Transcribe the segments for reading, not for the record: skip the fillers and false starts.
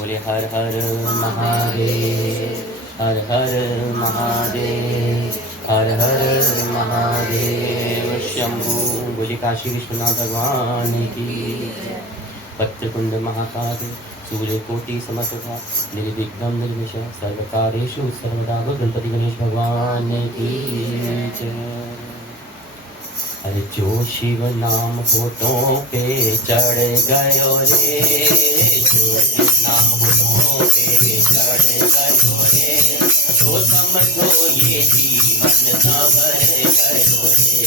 बोले हर हर महादेव, हर हर महादेव, हर हर महादेव शंभू। बोले काशी विश्वनाथ भगवान की। पत्रकुंड महाकाल सूर्यकोटि समप्रभा निर्विघ्नं निर्विश सर्वकार्येषु सर्वदा गणपति गणेश भगवान की जय। अरे जो शिव नाम होठों पे चढ़ गयो रे, जो शिव नाम होठों पे चढ़ गयो रे, तो समझो ये जीवन संवर गयो रे,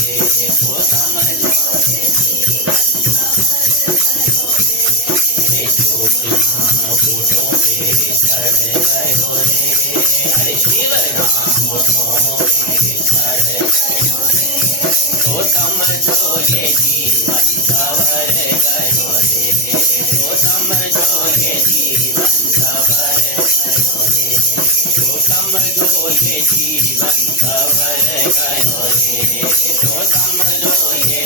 तो समझो जो शिव नाम होठों पे चढ़ गयो रे, अरे शिव नाम होठों पे चढ़ गयो रे, तो समझो ये जीवन संवर गयो रे, तो समझो ये जीवन संवर गयो रे, तो समझो ये जीवन संवर गयो रे, तो समझो ये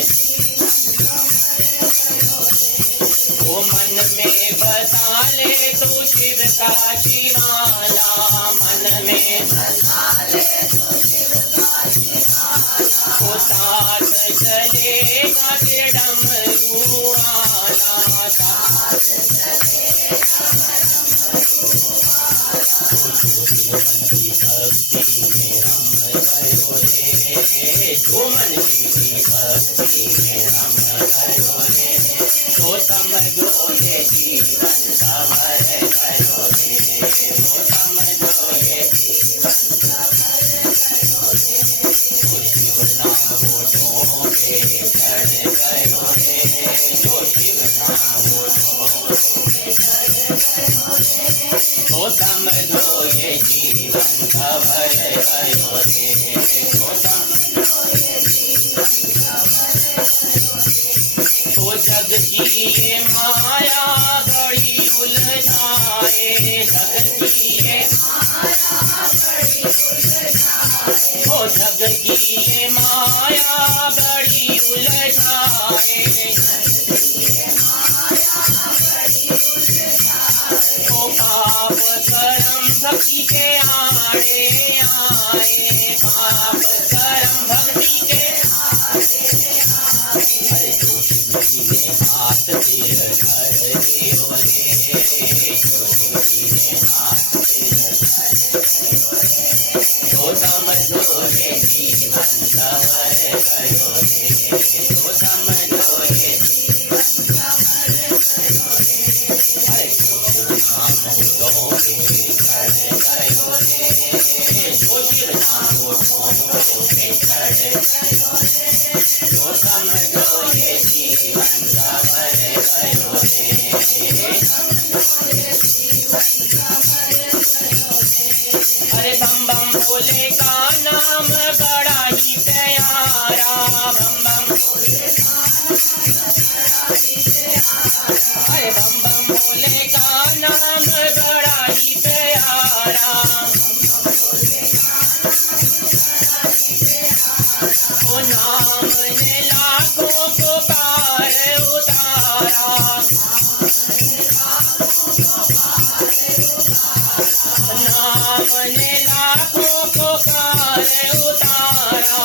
तो मन में बसा ले तो शिव का शिवाला, मन में बसा ले तो शिव का शिवाला, तो साथ चलेगा के डमरू वाला, साथ चलेगा डमरू वाला, तो मन की भक्ति में रम गयो रे, जो मन की भक्ति में रम गयो रे, तो समझो ये जीवन संवर गयो रे, तो समझो ये जीवन संवर गयो रे, तो शिव नाम होठों पे चढ़ गयो रे, तो शिव नाम होठों पे चढ़ गयो रे, तो समझो ये जीवन संवर गयो रे, तो समझो ये जीवन संवर गयो रे, तो जग की ये माया बड़ी उलझाए, जग की ये माया बड़ी उलझाए, ओ जग की ये माया बड़ी उलझाए, जग की ये माया बड़ी उलझाए, ओ पाप कर्म भक्ति के आड़े आए, पाप कर्म भक्ति के आड़े आए, अरे जो शिव जी ने हाथ तेर धर दियो रे, जो शिव जी ने हाथ तेर धर दियो रे, तो समझो ये जीवन संवर गयो रे, तो समझो ये जीवन संवर गयो रे, अरे जो शिव नाम होठों पे चढ़ गयो रे, जो शिव नाम होठों पे चढ़ गयो रे, तो समझो ये जीवन संवर गयो रे, समझो ये जीवन संवर गयो रे, अरे बम बम भोले का नाम बड़ा ही प्यारा, बम बम भोले का नाम बड़ा ही प्यारा, अरे बम बम भोले का नाम बड़ा ही प्यारा, वो नाम ने लाखों को पार उतारा, नाम ने लाखों को पार उतारा,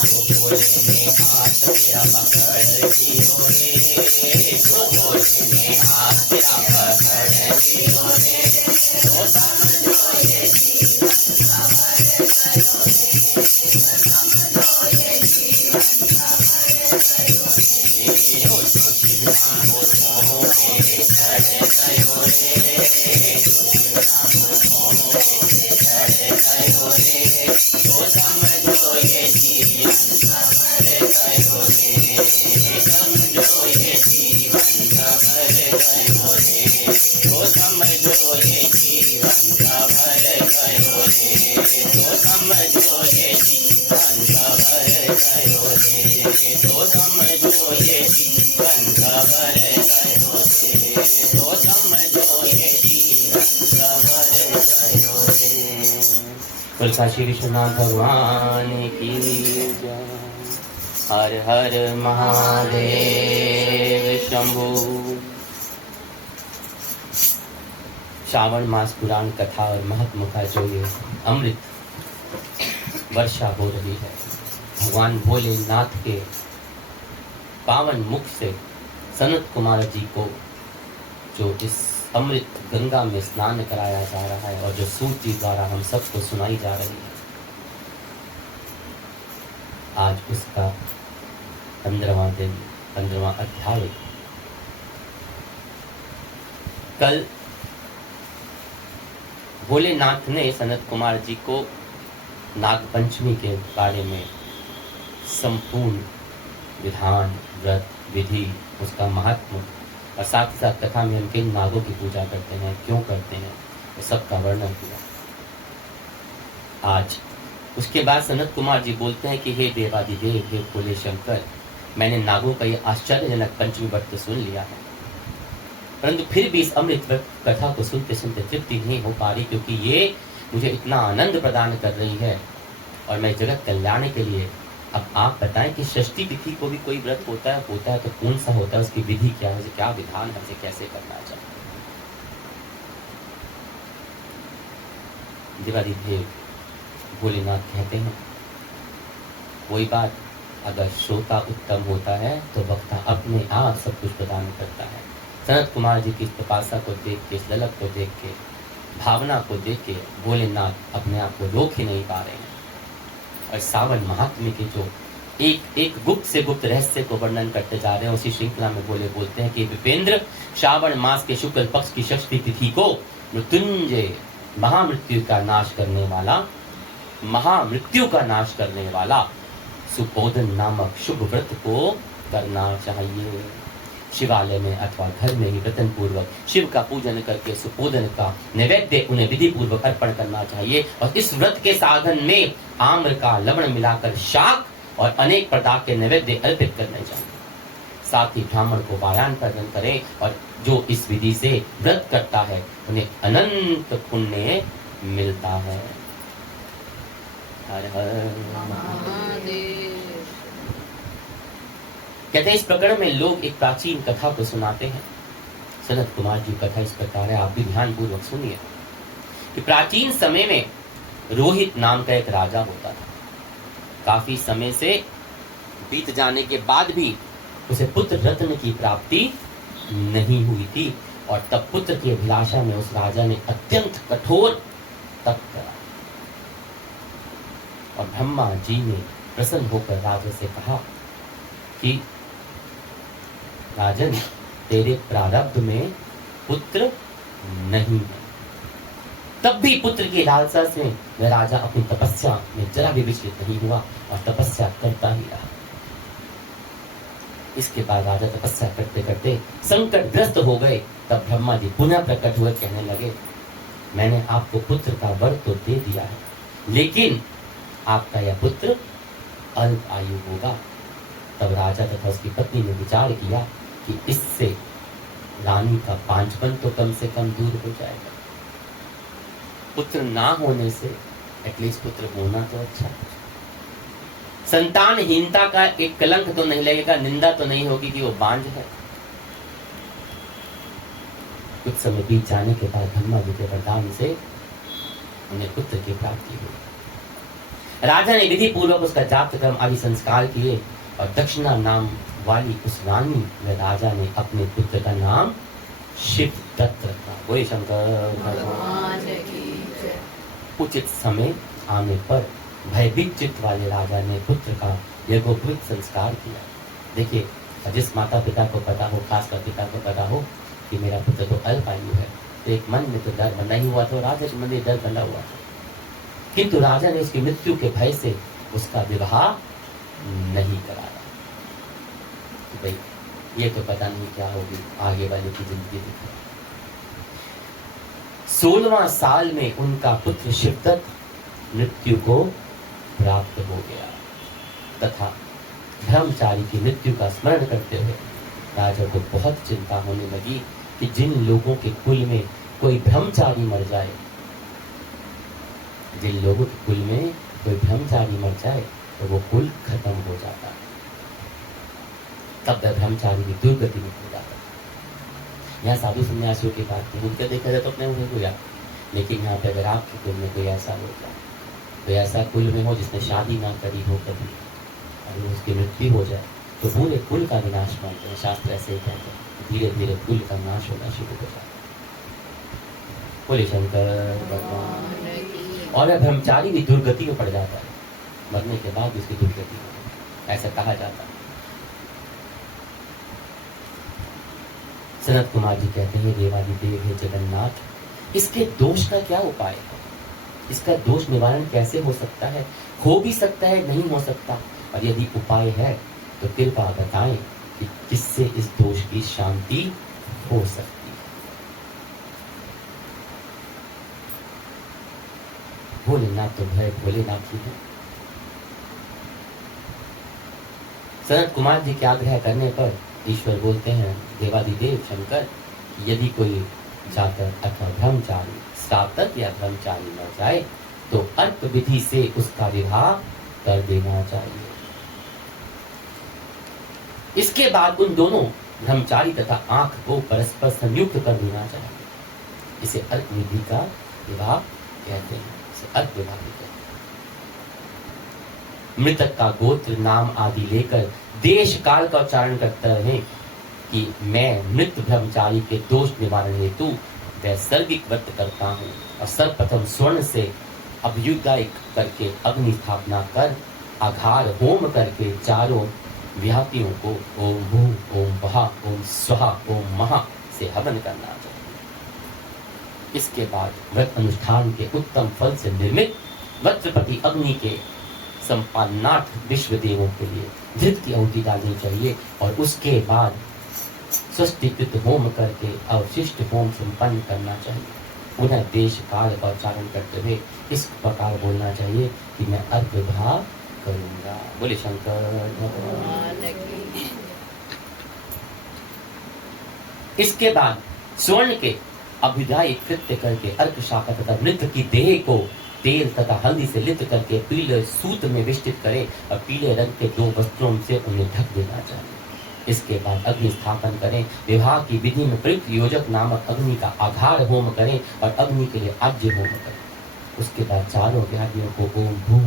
जो भोले ने हाथ तेरा पकड़ लियो रे, जो भोले ने हाथ तेरा पकड़ लियो रे, तो समझो ये जीवन संवर गयो रे, समझो ये जीवन संवर गयो रे, ओ जो शिव नाम होठों पे चढ़ गयो रे, जो शिव नाम होठों पे चढ़ गयो रे, तो समझो ये जीवन संवर गयो रे, समझो ये जीवन संवर गयो रे, तो समझो ये जीवन संवर गयो रे, तो समझो ये जीवन संवर गयो रे, तो समझो ये जीवन संवर गयो रे, तो समझो ये जीवन संवर गयो रे। काशी विश्वनाथ भगवान की जय। हर हर महादेव शंभु। श्रावण मास पुराण कथा और महात्मा का जो ये अमृत वर्षा हो रही है, भगवान भोलेनाथ के पावन मुख से सनत कुमार जी को जो इस अमृत गंगा में स्नान कराया जा रहा है और जो सूत जी द्वारा हम सबको सुनाई जा रही है, आज उसका 15वां दिन, 15वां अध्याय। कल भोलेनाथ ने सनत कुमार जी को नागपंचमी के बारे में संपूर्ण विधान, व्रत, विधि, उसका महत्व और साथ ही साथ कथा में हम किन नागों की पूजा करते हैं, क्यों करते हैं, वो सबका वर्णन किया। आज उसके बाद सनत कुमार जी बोलते हैं कि हे देवादिदेव, हे भोले शंकर, मैंने नागों का ये आश्चर्यजनक पंचमी व्रत तो सुन लिया है, परंतु फिर भी इस अमृत व्रत कथा को सुनते सुनते तृप्ति नहीं हो पा रही, क्योंकि ये मुझे इतना आनंद प्रदान कर रही है और मैं जगत कल्याण के लिए। अब आप बताएं कि षष्ठी तिथि को भी कोई व्रत होता है तो कौन सा होता है, उसकी विधि क्या है, क्या विधान है, उसे कैसे करना चाहिए। देवादिदेव भोलेनाथ कहते हैं, वही बात, अगर श्रोता उत्तम होता है तो वक्ता अपने आप सब कुछ प्रदान करता है। सनत कुमार जी की इस तपस्या को देख के, इस ललक को देख के, भावना को देख के भोलेनाथ अपने आप को रोक ही नहीं पा रहे हैं और सावन महात्म्य के जो एक गुप्त से गुप्त रहस्य को वर्णन करते जा रहे हैं, उसी श्रृंखला में बोलते हैं कि विपेंद्र, श्रावण मास के शुक्ल पक्ष की षष्ठी तिथि को मृत्युंजय, महामृत्यु का नाश करने वाला सुपोधन नामक शुभ व्रत को करना चाहिए। शिवालय में अथवा घर में ही व्रतन पूर्वक शिव का पूजन करके सुपोधन का नैवेद्य उन्हें विधि पूर्वक अर्पण करना चाहिए और इस व्रत के साधन में आम्र का लवण मिलाकर शाक और अनेक प्रकार के नैवेद्य अर्पित करने चाहिए। साथ ही ब्राह्मण को वायान प्रदान करें और जो इस विधि से व्रत करता है उन्हें अनंत पुण्य मिलता है। हर हर महादेव। कहते हैं इस प्रकरण में लोग एक प्राचीन कथा को सुनाते हैं। सनत कुमार जी कथा इस प्रकार है, आप भी ध्यान पूर्वक सुनिए कि प्राचीन समय में रोहित नाम का एक राजा होता था। काफी समय से बीत जाने के बाद भी उसे पुत्र रत्न की प्राप्ति नहीं हुई थी और तब पुत्र की अभिलाषा में उस राजा ने अत्यंत कठोर तप करा और ब्रह्मा जी ने प्रसन्न होकर राजा से कहा कि राजन, तेरे प्रारब्ध में पुत्र नहीं है। तब भी पुत्र की लालसा से वह राजा अपनी तपस्या में जरा भी विचलित नहीं हुआ और तपस्या करता ही रहा। इसके बाद राजा तपस्या करते करते संकटग्रस्त हो गए। तब ब्रह्मा जी पुनः प्रकट हुए, कहने लगे, मैंने आपको पुत्र का वर तो दे दिया है, लेकिन आपका यह पुत्र अल्प आयु होगा। तब राजा तथा उसकी पत्नी ने विचार किया कि इससे रानी का पांचपन तो कम से कम दूर हो जाएगा। पुत्र ना होने से एटलीस्ट पुत्र होना तो अच्छा है। संतानहीनता का एक कलंक तो नहीं लगेगा, निंदा तो नहीं होगी कि वो बांझ है। कुछ समय बीत जाने के बाद ब्रह्मा जी के वरदान से उन्हें पुत्र की प्राप्ति हुई। राजा ने विधि पूर्वक उसका जाप कर्म आदि संस्कार किए और दक्षिणा नाम वाली उस रानी व राजा ने अपने पुत्र का नाम शिव दत्त रखा। बोले शंकर भगवान की जय। उचित समय आने पर भयभीत चित्त वाले राजा ने पुत्र का यज्ञोपवीत संस्कार किया। देखिए, जिस माता पिता को पता हो, खासकर पिता को पता हो कि मेरा पुत्र तो अल्प आयु है, तो एक मन में तो डर बना ही हुआ था, राजा के मन में डर बना हुआ था। किंतु राजा ने उसकी मृत्यु के भय से उसका विवाह नहीं कराया। भाई ये तो पता नहीं क्या होगी आगे वाले की जिंदगी दिखा। 16वां साल में उनका पुत्र शिवदत्त मृत्यु को प्राप्त हो गया तथा ब्रह्मचारी की मृत्यु का स्मरण करते हुए राजा को बहुत चिंता होने लगी कि जिन लोगों के कुल में कोई ब्रह्मचारी मर जाए, जिन लोगों के कुल में कोई ब्रह्मचारी मर जाए तो वो कुल खत्म हो जाता है। तब वह ब्रह्मचारी की दुर्गति में हो जाता है। यहाँ साधु सन्यासियों की बात नहीं, उनका देखा जाए तो अपने उन्हें हुआ, लेकिन यहाँ पे अगर आपके कुल में कोई ऐसा हो जाए, कोई ऐसा कुल में हो जिसने शादी ना करी हो कभी, अगर उसकी मृत्यु हो जाए तो पूरे कुल का विनाश मानते हैं। शास्त्र ऐसे ही कहते हैं, धीरे धीरे कुल का नाश होना शुरू हो जाता है। बोले शंकर भगवान। और वह ब्रह्मचारी भी दुर्गति में पड़ जाता है, मरने के बाद उसकी दुर्गति हो, ऐसा कहा जाता है। सनत कुमार जी कहते हैं, देवादिदेव हे जगन्नाथ, इसके दोष का क्या उपाय है? इसका दोष निवारण कैसे हो सकता है? हो भी सकता है, नहीं हो सकता, और यदि उपाय है तो कृपा बताएं कि किससे इस दोष की शांति हो सकती है। भोलेनाथ तो भय भोलेनाथ ही है। सनत कुमार जी के आग्रह करने पर ईश्वर बोलते हैं, देवादिदेव शंकर, यदि कोई जातक अथवा ब्रह्मचारी स्नातक या ब्रह्मचारी न जाए तो अर्क विधि से उसका विवाह कर देना चाहिए। इसके बाद उन दोनों ब्रह्मचारी तथा आंख को परस्पर संयुक्त कर देना चाहिए। इसे अर्क विधि का विवाह कहते हैं, इसे अर्क विवाह कहते हैं। मृतक का गोत्र नाम आदि लेकर देश काल का उच्चारण करते रहे कि मैं मृत ब्रह्मचारी के दोष निवारण हेतु वैसर्गिक व्रत करता हूँ, और सर्वप्रथम स्वर्ण से अभ्युदय करके अग्नि स्थापना कर आघार होम करके चारों व्यापियों को ओम भू ओम वहा ओम स्वाहा ओम महा से हवन करना चाहिए। इसके बाद व्रत अनुष्ठान के उत्तम फल से निर्मित वज्रपति अग्नि के संपादनार्थ विश्व देवों के लिए धृत की आहुति डालनी चाहिए, और उसके बाद स्वस्तिकृत होम करके अवशिष्ट होम संपन्न करना चाहिए। पुनः देश काल का उच्चारण करते हुए इस प्रकार बोलना चाहिए कि मैं अर्घ भाव करूंगा। बोले शंकर भगवान की। इसके बाद स्वर्ण के अभ्युदय कृत्य करके अर्क शाखा तथा मृत की देह को तेल तथा हल्दी से लिप्त करके पीले सूत में विष्टित करें, और पीले रंग के 2 वस्त्रों से उन्हें ढक देना चाहिए। इसके बाद अग्नि स्थापन करें, विवाह की विधि में प्रयुक्त योजक नामक अग्नि का आघार होम करें और अग्नि के लिए आज्य होम करें। उसके बाद चारों व्याधियों को ओम भू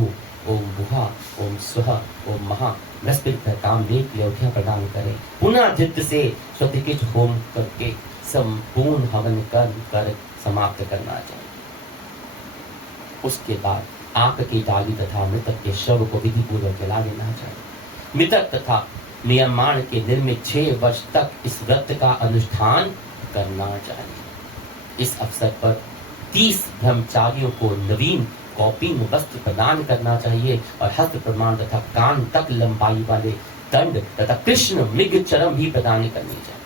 ओम बुहा ओम स्वहा ओम महा बृहस्पति कामदेव की औषधियां प्रदान करें। पुनः धृत से स्वतिकित होम करके संपूर्ण हवन कर समाप्त करना चाहिए। उसके बाद आंख की डाली तथा मृतक के शव को विधि पूर्वक जला देना चाहिए। मृतक तथा नियमाण के निर्मित 6 वर्ष तक इस व्रत का अनुष्ठान करना चाहिए। इस अवसर पर 30 ब्रह्मचारियों को नवीन कौपीन वस्त्र प्रदान करना चाहिए, और हस्त प्रमाण तथा कान तक लंबाई वाले दंड तथा कृष्ण मृग चरम भी प्रदान करनी चाहिए।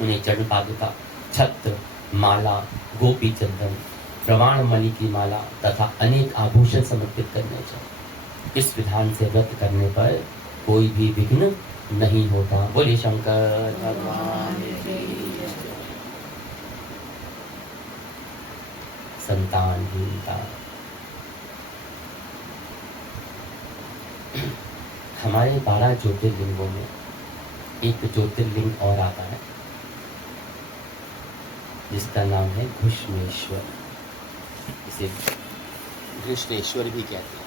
उन्हें चरण पादुका, छत्र, माला, गोपी चंदन, प्रमाण मणि की माला तथा अनेक आभूषण समर्पित करने चाहिए। इस विधान से व्रत करने पर कोई भी विघ्न नहीं होता। बोले शंकर भगवान की। संतानहीनता। हमारे 12 ज्योतिर्लिंगों में एक ज्योतिर्लिंग और आता है जिसका नाम है घृष्णेश्वर। इसे घृष्णेश्वर भी कहते हैं।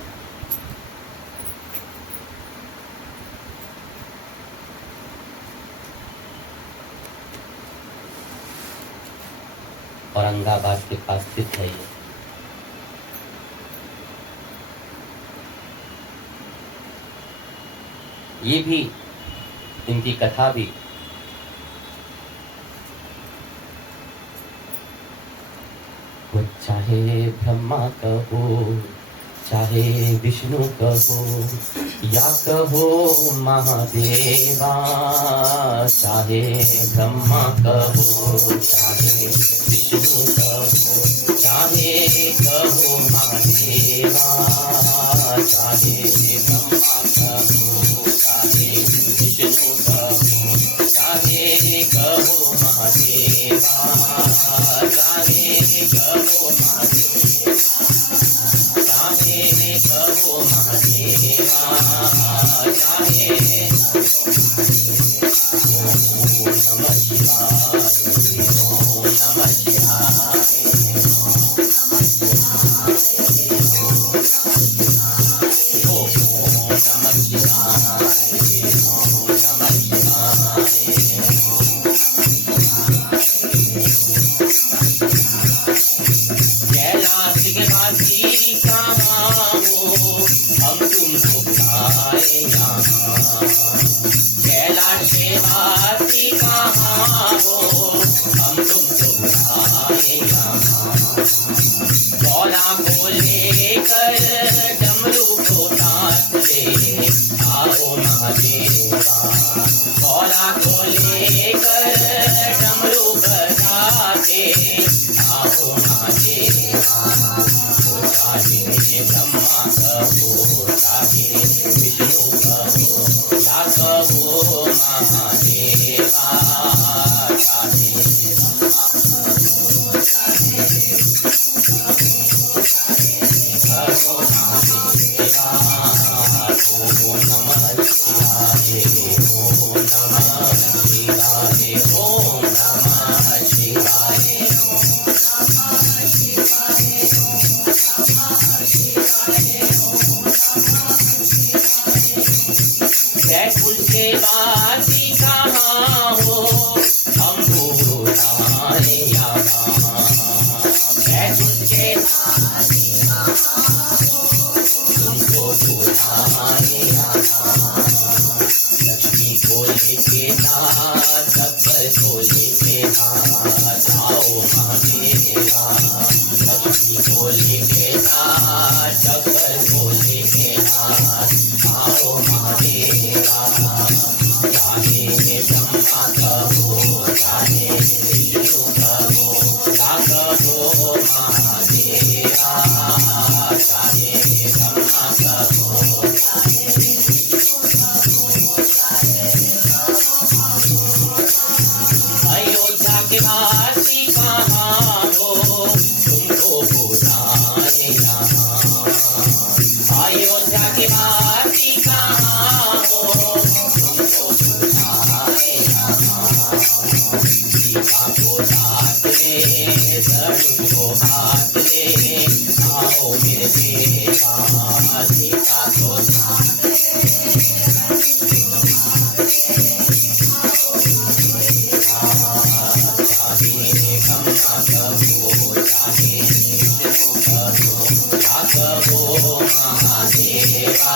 औरंगाबाद के पास स्थित है ये भी इनकी कथा भी वो चाहे ब्रह्मा कहो चाहे विष्णु कहो या कहो महादेवा, चाहे ब्रह्मा कहो चाहे विष्णु कहो चाहे कहो महादेवा, चाहे ब्रह्मा कहो चाहे विष्णु कहो चाहे कहो महादेवा, चाहे कहो महादेवा, चाहे कहो महादेवा, चाहे यहाँ। कैलाश के वासी कहाँ हो, हम तुमको बुलाए यहाँ। भोला को लेकर डमरू को साथ ले आओ महादेवा। भोला को लेकर डमरू बजाते आओ महादेवा। हो चाहे ब्रह्मा कहो चाहे विष्णु कहो या कहो महादेवा। चाहे ब्रह्मा कहो चाहे कहो महादेवा। ओम नमः शिवाय, ओम नमः शिवाय, ओम नमः शिवाय। बैकुंठ के वासी कहाँ हो, हम भूलाए यहाँ। बैकुंठ के वासी कहाँ हो, तुमको भूलाए यहाँ। लक्ष्मी को लेके नाथ, सबर को लेके नाथ आओ महादेवा। लक्ष्मी को लेके नाथ, सबर को लेके नाथ आओ महादेवा। चाहे ब्रह्मा कहो चाहे विष्णु कहो या कहो महादेवा। चाहे ब्रह्मा कहो चाहे अयोध्या के वासी कहाँ हो, तुमको बुलाए यहाँ। अयोध्या के वासी कहाँ हो, तुमको बुलाए यहाँ। सीता को साथ ले धनुष को हाथ ले आओ मेरे देवा। सीता को साथ ब्रह्मा कहो चाहे विष्णु कहो या कहो महादेवा।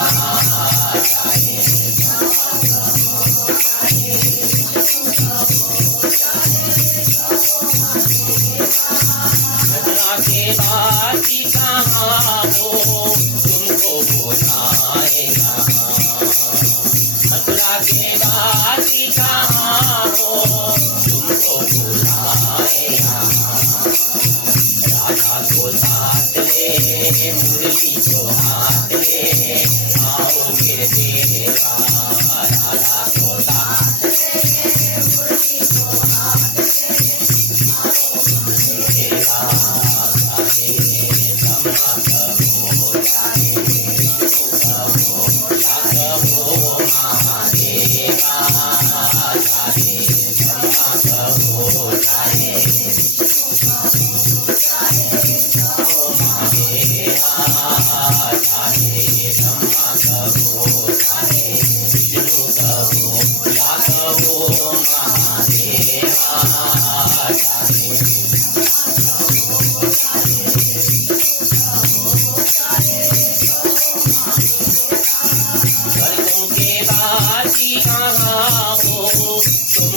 चाहे मथुरा के वासी कहाँ हो, तुमको बुलाए यहाँ। मथुरा के वासी कहाँ हो, तुमको बुलाए यहाँ। राधा को साथ ले मुरली को हाथ ले आओ मेरे देवा। राधा को साथ ले मुरली को हाथ ले आओ मेरे देवा। चाहे ब्रह्मा कहो चाहे विष्णु कहो या कहो महादेवा। चाहे ब्रह्मा कहो चाहे चाहे ब्रह्मा कहो चाहे विष्णु कहो या कहो महादेवा। स्वर्गों के वासी कहाँ हो, तुम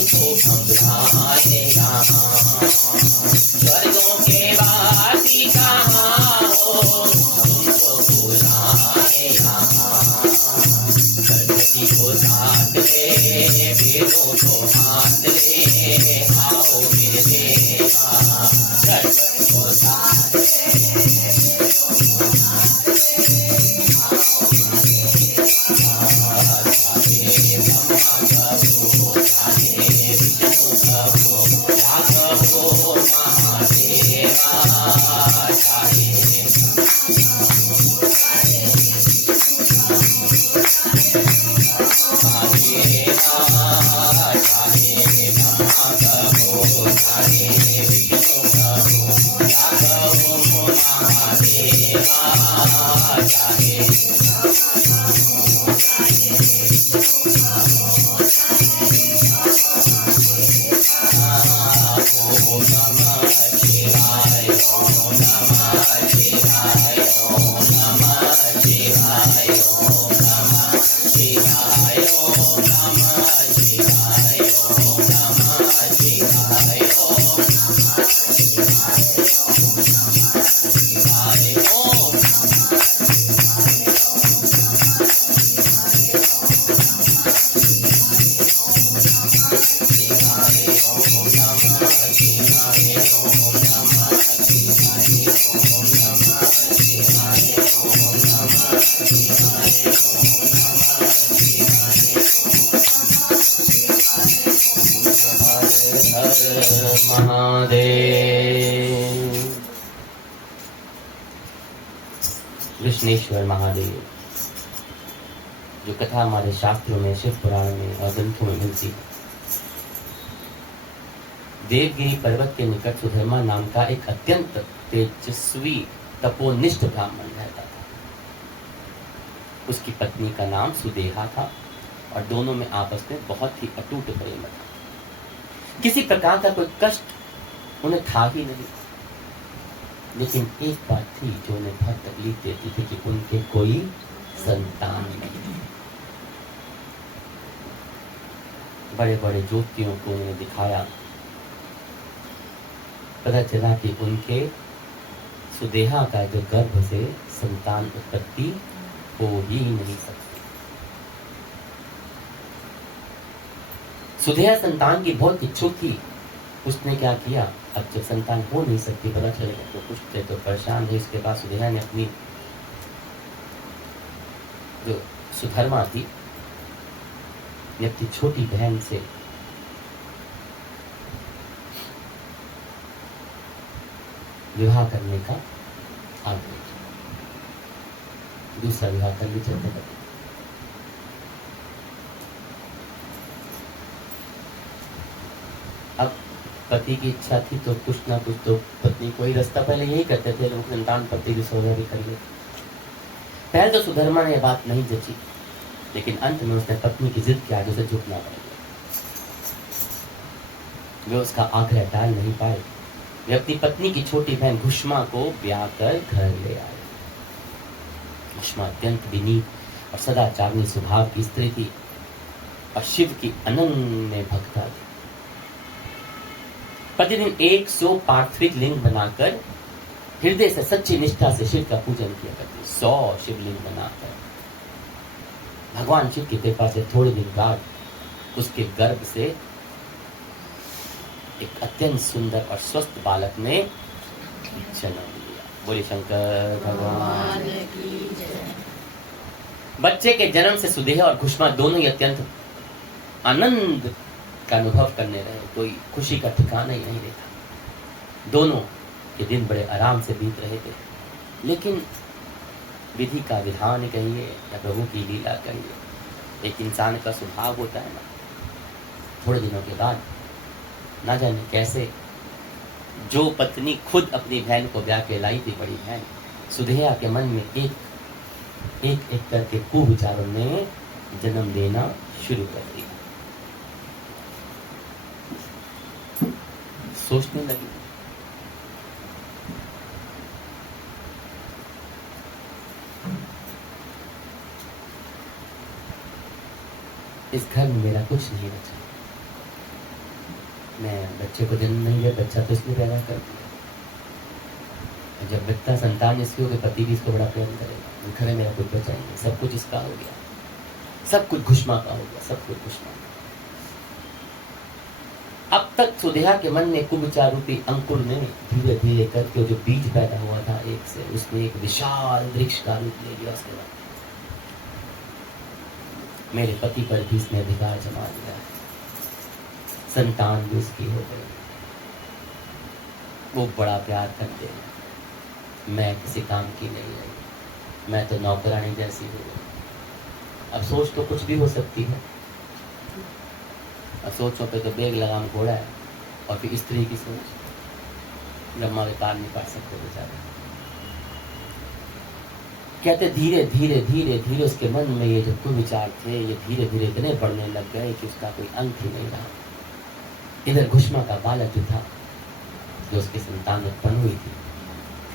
शिवाय, ओम नमः शिवाय, ओम नमः शिवाय, ओम शिवाय, ओम महादेव। कृष्णेश्वर महादेव, जो कथा हमारे शास्त्रों में, शिव पुराण में और ग्रंथों में मिलती है। देवगिरी पर्वत के निकट सुधर्मा नाम का एक अत्यंत तेजस्वी तपोनिष्ठ ब्राह्मण रहता था। उसकी पत्नी का नाम सुदेहा था और दोनों में आपस में बहुत ही अटूट प्रेम था। किसी प्रकार का कोई कष्ट उन्हें था ही नहीं, लेकिन एक बात थी जो उन्हें बहुत तकलीफ देती थी कि उनके कोई संतान नहीं। बड़े बड़े ज्योतियों को उन्होंने दिखाया, पता चला कि उनके सुदेहा का जो गर्भ से संतान उत्पत्ति हो ही नहीं सकती। सुदेहा संतान की बहुत इच्छुक थी। उसने क्या किया, अब जब संतान हो नहीं सकती, पता चलेगा तो कुछ थे तो परेशान थे। इसके बाद सुदेहा ने अपनी जो सुधर्मा थी, अपनी छोटी बहन से विवाह करने का आग्रह किया। दूसरा विवाह कर लीजिए। अब पति की इच्छा थी तो कुछ ना कुछ तो पत्नी को ही रास्ता, पहले यही करते थे लोग, संतान पति की सौदा भी कर लेते। पहले तो सुधर्मा ने यह बात नहीं जची, लेकिन अंत में उसने पत्नी की जिद के आगे से झुकना पड़ गया। वे उसका आग्रह टाल नहीं पाए। वे अपनी पत्नी की छोटी बहन घुष्मा को ब्याह कर घर ले आए। घुष्मा अत्यंत विनीत और सदाचारणी स्वभाव की स्त्री थी और शिव की अनन्य भक्ता थी। प्रतिदिन 100 पार्थिव लिंग बनाकर हृदय से सच्ची निष्ठा से शिव का पूजन किया करती। 100 शिवलिंग बनाकर भगवान शिव की कृपा से थोड़े दिन बाद उसके गर्भ से एक अत्यंत सुंदर और स्वस्थ बालक ने जन्म लिया। बोले शंकर भगवान की जय। बच्चे के जन्म से सुदेहा और घुष्मा दोनों ही अत्यंत आनंद का अनुभव करने रहे। कोई खुशी का ठिकाना ही नहीं देखा। दोनों के दिन बड़े आराम से बीत रहे थे, लेकिन विधि का विधान कहिए या प्रभु की लीला कहिए, एक इंसान का स्वभाव होता है ना, थोड़े दिनों के बाद ना जाने कैसे जो पत्नी खुद अपनी बहन को ब्याह के लाई थी, बड़ी बहन सुदेहा के मन में एक करके कुविचारों ने जन्म देना शुरू कर दिया। सोचने लगी, इस घर में मेरा कुछ नहीं बचा। मैं बच्चे को जन्म नहीं दिया, बच्चा तो इसने पैदा कर दिया। जब बच्चा संतान इसकी होगी, पति भी इसको बड़ा प्यार करेगा। घर में मेरा कुछ बचा ही नहीं, सब कुछ इसका हो गया, सब कुछ घुष्मा का हो गया, सब कुछ घुष्मा। अब तक सुदेहा के मन में कुविचार रूपी अंकुर ने धीरे धीरे करके जो बीज पैदा हुआ था एक से, उसने एक विशाल वृक्ष का रूप ले लिया। उसके बाद मेरे पति पर भी इसने अधिकार जमा लिया, संतान भी उसकी हो गई। वो बड़ा प्यार करते हैं, मैं किसी काम की नहीं रही, मैं तो नौकरानी जैसी हो गई। अब सोच तो कुछ भी हो सकती है, अब सोचों पे तो बेग लगाम घोड़ा है। और फिर स्त्री की सोच ब्रह्मा के पार नहीं पा सकते बेचारे। कहते धीरे धीरे धीरे धीरे उसके मन में ये जो कुविचार थे, ये धीरे धीरे इतने बढ़ने लग गए कि उसका कोई अंत ही नहीं रहा। इधर घुष्मा का बालक जो था, जो उसकी संतान उत्पन्न हुई थी,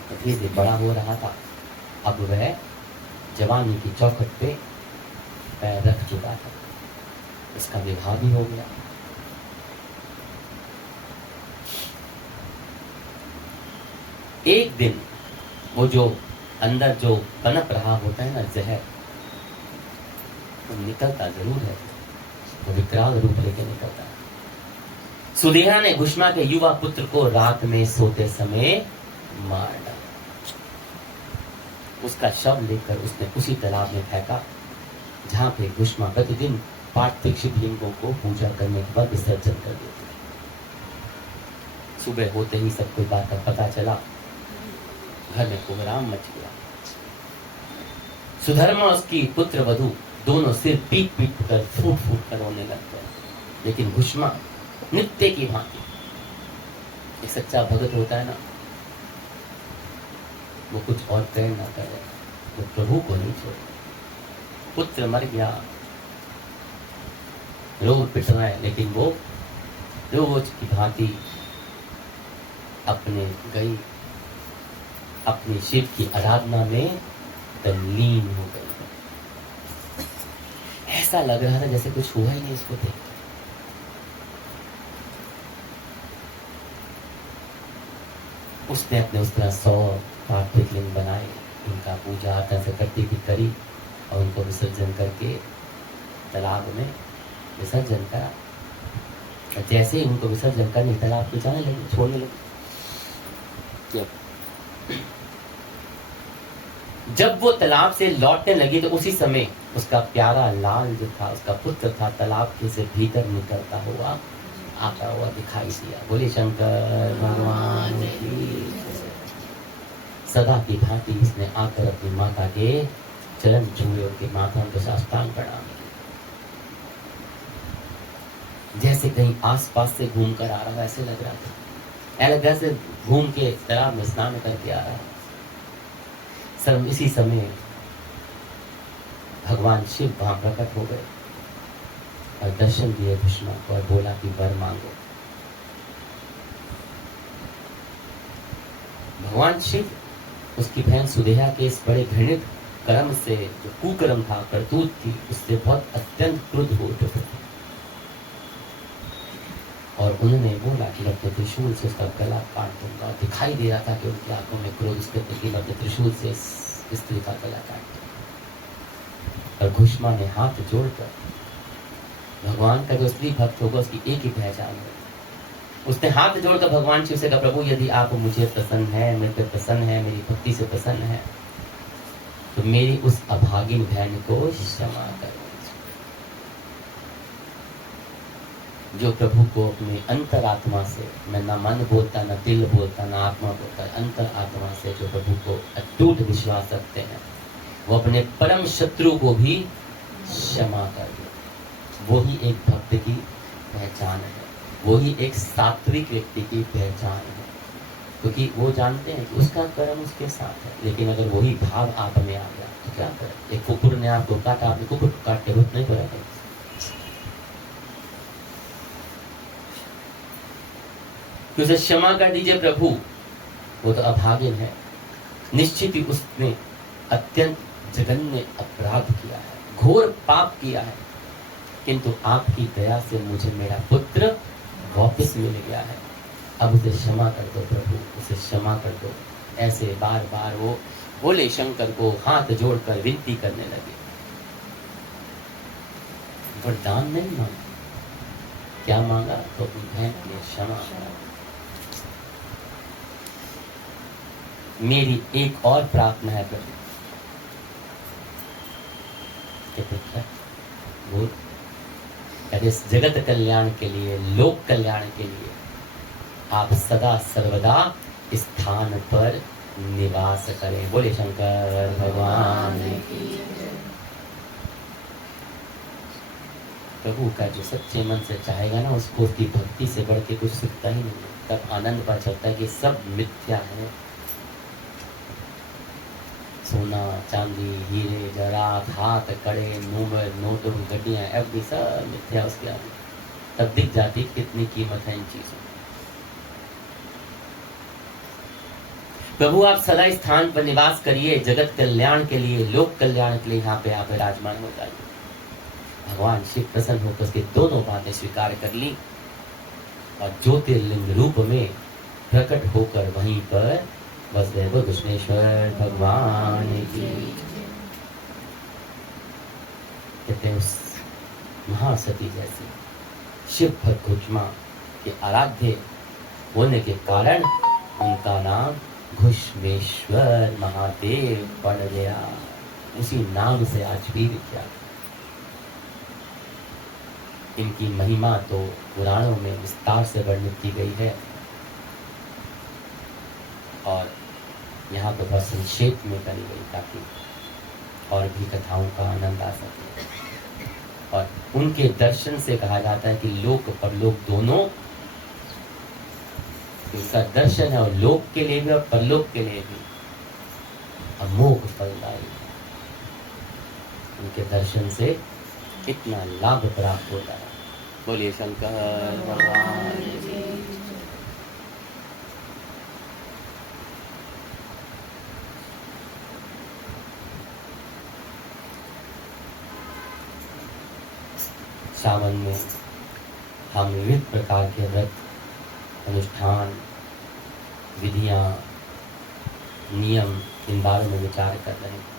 तो धीरे धीरे बड़ा हो रहा था। अब वह जवानी की चौखट पे पैर रख चुका था, उसका विवाह भी हो गया। एक दिन वो जो अंदर जो पनप रहा होता है ना जहर, वो निकलता जरूर है, वो विकराल रूप लेके निकलता है। सुदेहा ने घुष्मा के युवा पुत्र को रात में सोते समय मार डाला। उसका शव लेकर उसने उसी तालाब में फेंका जहां पे घुष्मा प्रतिदिन पार्थिव शिवलिंगों को पूजा करने के बाद विसर्जन कर देते। सुबह होते ही सबको बात का पता चला, घर में कोहराम मच गया। सुधर्मा और उसकी पुत्र वधू दोनों सिर पीट पीट कर फूट फूट कर रोने लग गए। लेकिन घुष्मा नित्य की भांति, एक सच्चा भगत होता है ना, वो कुछ और कर ना करे, वो प्रभु को नहीं छोड़े। पुत्र मर गया, लोग पिट रहे हैं, लेकिन वो रोज की भांति अपने गई, अपनी शिव की आराधना में तल्लीन हो गई। ऐसा लग रहा था जैसे कुछ हुआ ही नहीं इसको देख। उसने अपने उस तरह 100 पार्थिव लिंग बनाए, उनका पूजा अर्चना से करती थी करी, और उनको विसर्जन करके तालाब में विसर्जन करा। और जैसे ही उनको विसर्जन करने तालाब को जाने लगे, छोड़ने लगे। जब वो तालाब से लौटने लगी तो उसी समय उसका प्यारा लाल जो था, उसका पुत्र था, तालाब के से भीतर निकलता हुआ आता हुआ दिखाई दिया। बोले शंकर भगवान की। सदा की भांति इसने आकर अपनी माता के चरण छुए, उनके माथा को साष्टांग प्रणाम किया, जैसे कहीं आसपास से घूम कर आ रहा था, ऐसे लग रहा था। ऐसा जैसे घूम के तालाब में स्नान करके आ रहा। सब इसी समय भगवान शिव वहां प्रकट हो गए और दर्शन दिए घुष्मा को और बोला कि वर मांगो। भगवान शिव उसकी बहन सुदेहा के इस बड़े घृणित कर्म से, जो कुकर्म था, करतूत थी, उससे बहुत अत्यंत क्रुद्ध हो उठे और उन्होंने बोला कि अपने त्रिशूल से उसका गला काट दूंगा। दिखाई दे रहा था कि उनकी आंखों में क्रोध, उसके प्रति अपने त्रिशूल से स्त्री का गला काट दिया। और घुष्मा ने हाथ जोड़कर, भगवान का जो स्त्री भक्त होगा उसकी एक ही पहचान है, उसने हाथ जोड़कर भगवान शिव से कहा, प्रभु यदि आप मुझे प्रसन्न है, मेरे पे प्रसन्न है, मेरी भक्ति से प्रसन्न है, तो मेरी उस अभागिन बहन को क्षमा करो। जो प्रभु को अपने अंतरात्मा से, मैं ना मन बोलता, ना दिल बोलता, ना आत्मा बोलता, अंतर आत्मा से जो प्रभु को अटूट विश्वास रखते हैं, वो अपने परम शत्रु को भी क्षमा कर दे। वही एक भक्त की पहचान है, वही एक सात्विक व्यक्ति की पहचान है, क्योंकि वो जानते हैं कि उसका कर्म उसके साथ है। लेकिन अगर वही भाव आप में आ गया तो क्या करें। एक कुकुर ने आपको काटा, आपने कुकुर को काट के रुक नहीं पड़ा करें। कि उसे क्षमा कर दीजिए प्रभु, वो तो अभागिन है, निश्चित ही उसने अत्यंत जघन्य अपराध किया है, घोर पाप किया है, किंतु आपकी दया से मुझे मेरा पुत्र वापस मिल गया है। अब उसे क्षमा कर दो प्रभु, उसे क्षमा कर दो। ऐसे बार बार वो बोले शंकर को हाथ जोड़कर विनती करने लगे। वरदान नहीं मांगा, क्या मांगा? तो अपनी बहन के लिए क्षमा। मेरी एक और प्रार्थना है प्रभु। बोल, इस जगत कल्याण के लिए, लोक कल्याण के लिए आप सदा सर्वदा स्थान पर निवास करें। बोले शंकर भगवान की। प्रभु का जो सच्चे मन से चाहेगा ना, उसको उसकी भक्ति से बढ़ के कुछ सीखता ही नहीं। तब आनंद पा चलता है कि सब मिथ्या है। सोना, चांदी, हीरे, जवाहरात, हाथ, कड़े, नूमर, नोटों, गड्डियां, एफडी सब मिथ्या उसके आगे। तब दिख जाती कितनी कीमत है इन चीजों। प्रभु आप सदा स्थान पर निवास करिए, जगत कल्याण के लिए, लोक कल्याण के लिए यहाँ पे आप विराजमान हो जाइए। भगवान शिव प्रसन्न होकर के दोनों बातें स्वीकार कर ली और ज्योतिर्लिंग रूप में प्रकट होकर वहीं पर बस गए। वो कृष्णेश्वर भगवान की। कहते हैं उस महासती जैसी शिव भक्त घुष्मा के आराध्य होने के कारण उनका नाम घुष्मेश्वर महादेव पड़ गया। उसी नाम से आज भी विख्यात। इनकी महिमा तो पुराणों में विस्तार से वर्णित की गई है और यहाँ तो बहुत संक्षेप में करी गई ताकि और भी कथाओं का आनंद आ सके। और उनके दर्शन से कहा जाता है कि लोक परलोक दोनों, उसका दर्शन है और लोक के लिए भी और परलोक के लिए भी अमोघ फलदायी। उनके दर्शन से इतना लाभ प्राप्त होता है। बोलिए शंकर भगवान की। सावन में हम विविध प्रकार के व्रत, अनुष्ठान, विधियां, नियम, इन बारों में विचार कर रहे हैं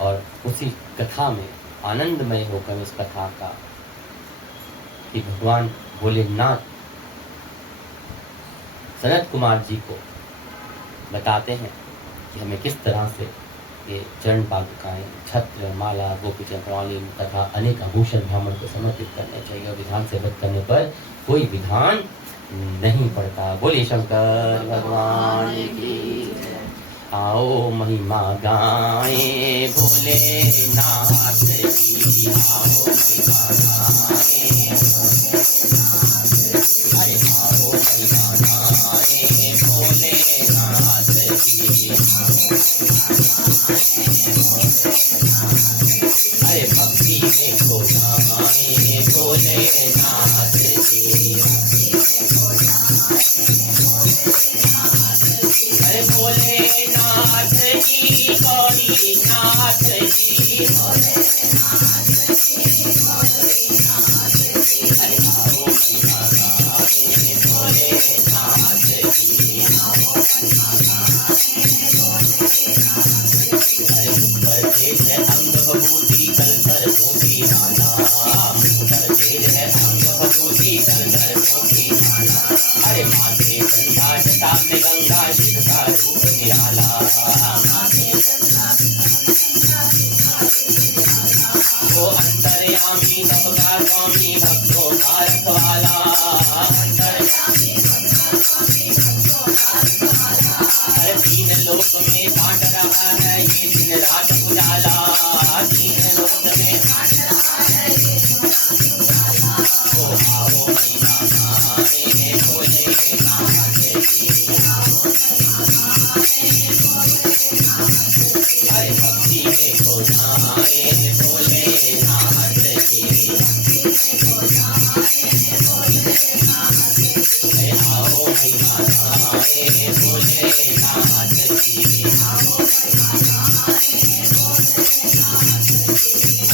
और उसी कथा में आनंदमय होकर उस कथा का कि भगवान भोलेनाथ सनत कुमार जी को बताते हैं कि हमें किस तरह से ये चरण पादुकाएं, छत्र, माला, गोपी चक्रवाली तथा अनेक आभूषण ब्राह्मण को समर्पित करने चाहिए और विधान से व्रत करने पर कोई विधान नहीं पड़ता। बोलिए शंकर भगवान की। आओ महिमा गाएं भोलेनाथ की, आओ महिमा गाएं, अरे आओ महिमा गाएं भोलेनाथ की, अरे भक्ति में खो जाएं भोलेनाथ की, अरे भोलेनाथ की गौरीनाथ की, अरे आओ महिमा गाएं भोलेनाथ की, अरे ऊपर तेज है अंग भभूति कल धोती नाना, ऊपर तेज है अंग भभूति कल धोती नाना, अरे माथे गंगा जटा में गंगा शिव का रूप निराला, वो अंतर्यामी सबका स्वामी भक्तों का रखवाला, अरे तीन लोक में बांट रहा है ये दिन रात उजाला, तीन लोक में ओ आओ महिमा गाएं भोलेनाथ की, अरे भक्ति में खो जाएं भोलेनाथ की, अरे आओ महिमा गाएं भोलेनाथ की,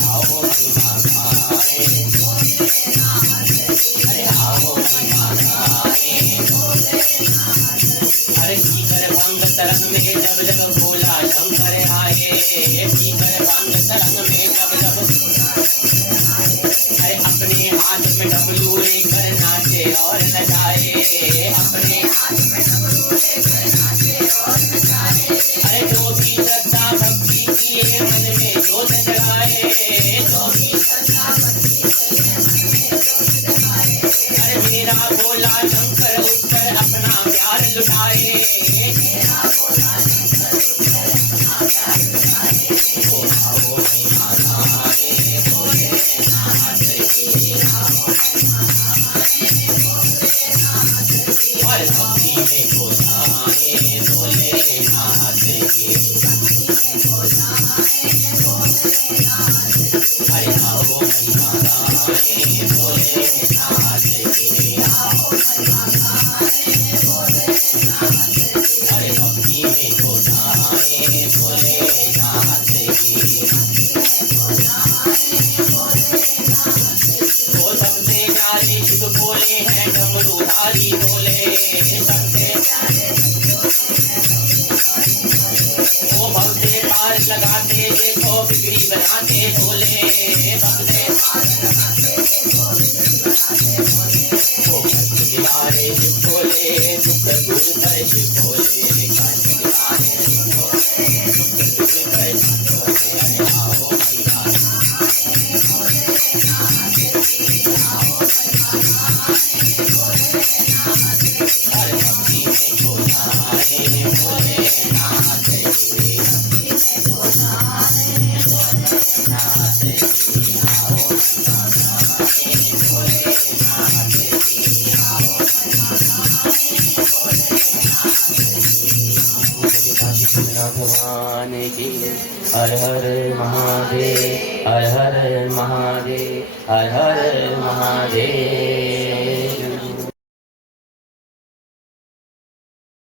आओ महिमा गाएं, अरे आओ महिमा गाएं, अरे भीतर भंग तरंग में जब जब भोला शंकर आए, भीतर भंग तरंग में जब जब, अरे अपने हाथ में डमरू लेकर नाचे और नचाए, अपने हाथ में डमरू लेकर नाचे और नचाए, अरे जो भी श्रद्धा भक्ति किए मन में जोत जगाए, जो भी श्रद्धा भक्ति किए मन में जोत जगाए, अरे मेरा भोला शंकर उठकर अपना प्यार लुटाए, मेरा भोला शंकर उठकर अपना प्यार लुटाए, ओ आओ महिमा गाएं भोलेनाथ की, आओ महिमा गाएं भोलेनाथ की, और भक्ति में खो जाएं भोलेनाथ की, अरे आओ महिमा गाएं भोलेनाथ की, अरे भक्ति में खो जाएं भोलेनाथ की, राधे बोले भक्ते ओ कष्ट निवारे शिव बोले दुख दूर कर शिव बोले कष्ट निवारे शिव बोले दुख दूर कर शिव बोले अरे आओ भैया हर भक्ति में खो जाए भोलेनाथ जी भगवान की हर हर महादेव हर हर महादेव हर हर महादेव।